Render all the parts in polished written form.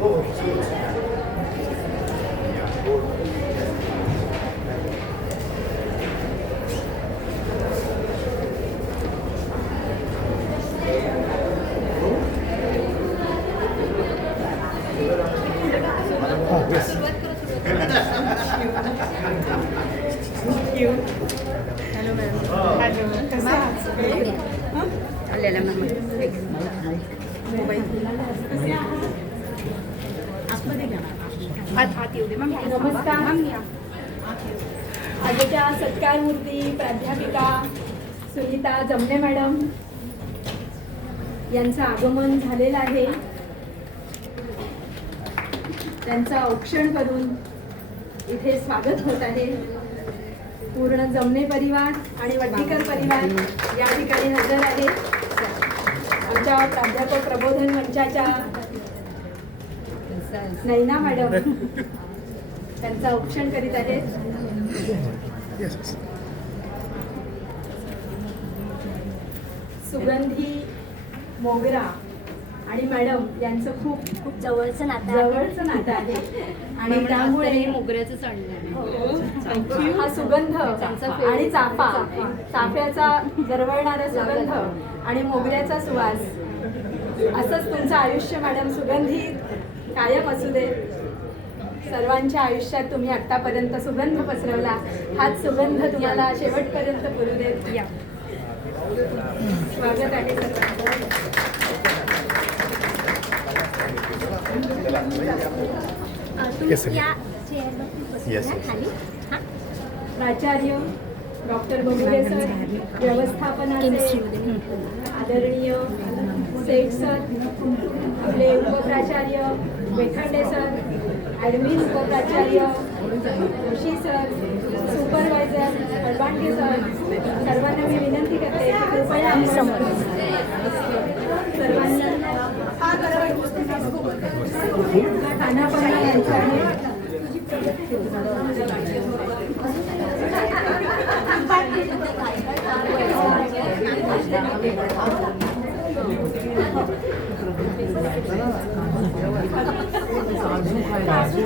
Hello ma'am. चाललेला ma'am mobile हात येऊ दे मॅम. नमस्कार. आजच्या सत्कार मूर्ती प्राध्यापिका सुनीता जमने मॅडम यांचं आगमन झालेलं आहे. त्यांचं औक्षण करून इथे स्वागत होत आहे. पूर्ण जमने परिवार आणि वड्डीकर परिवार या ठिकाणी हजर आहे. आमच्या प्राध्यापक प्रबोधन मंचाच्या नैना मॅडम त्यांचं औक्षण करीत आहेत. सुगंधी मोगरा आणि मॅडम यांचं खूप खूप जवळचं नातं आहे आणि त्यामुळे मोगऱ्याचं चाललं हा सुगंध आणि चाफ्याचा दरवळणारा सुगंध आणि मोगऱ्याचा सुवास असंच तुमचं आयुष्य मॅडम सुगंधी कायम असू दे. सर्वांच्या आयुष्यात तुम्ही आतापर्यंत सुगंध पसरवला. हाच सुगंध तुम्हाला शेवटपर्यंत पुरू देत. या स्वागत आहे सर्वांचं. प्राचार्य डॉक्टर बगुले सर, व्यवस्थापनाचे आदरणीय सेठ सर, आपले उपप्राचार्य वेखंडे सर, ॲडमिन उपप्राचार्य Joshi sir, supervisor Padwande sir, सर्वांना मी विनंती करते कृपया सर्वांना खानापाना यांचं आहे.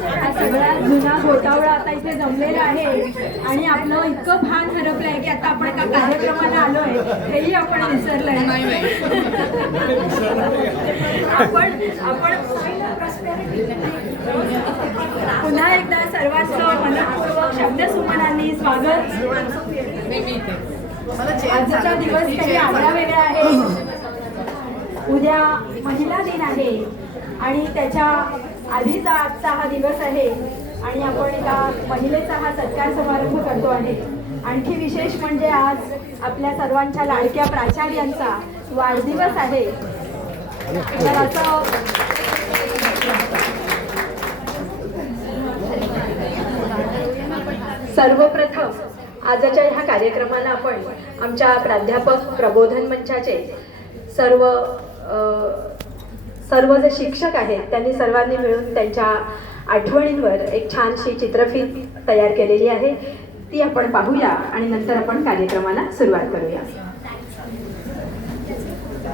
हा सगळा जुना घोटावळा आता इथे जमलेला आहे आणि आपलं इतकं भान हरपलं आहे की आता आपण एका कार्यक्रमाला आलोय हेही आपण विसरलोय. आपण पुन्हा एकदा सर्वांचं मनपूर्वक शब्दसुमनांनी स्वागत. आजचा दिवस काही आगळा वेगळा आहे. उद्या महिला दिन आहे आणि त्याच्या आधीचा आजचा हा दिवस आहे आणि आपण एका महिलेचा हा सत्कार समारंभ करतो आहे. आणखी विशेष म्हणजे आज आपल्या सर्वांच्या लाडक्या प्राचार्यांचा वाढदिवस आहे. तर असं सर्वप्रथम आजच्या ह्या कार्यक्रमाला आपण आमच्या प्राध्यापक प्रबोधन मंचाचे सर्व जे शिक्षक आहेत त्यांनी सर्वांनी मिळून त्यांच्या आठवणींवर एक छानशी चित्रफित तयार केलेली आहे. ती आपण पाहूया आणि नंतर आपण कार्यक्रमाला सुरुवात करूया.